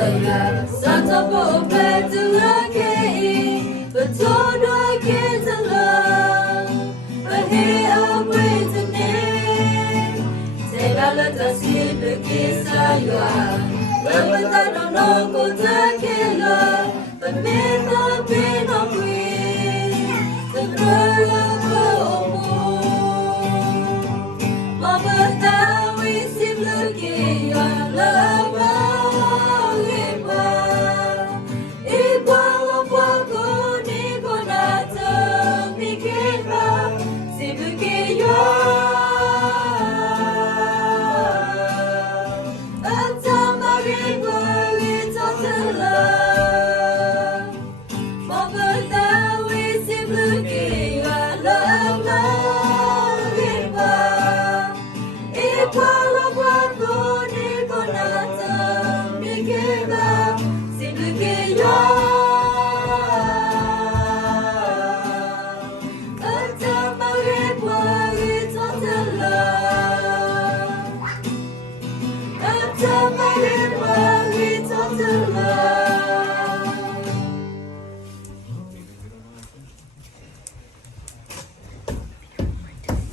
Santa Pope to look but don't I get alone. But here I'm waiting in. Take a let us see the kiss you are. But I don't know who to kill. But me the pain of me. The girl of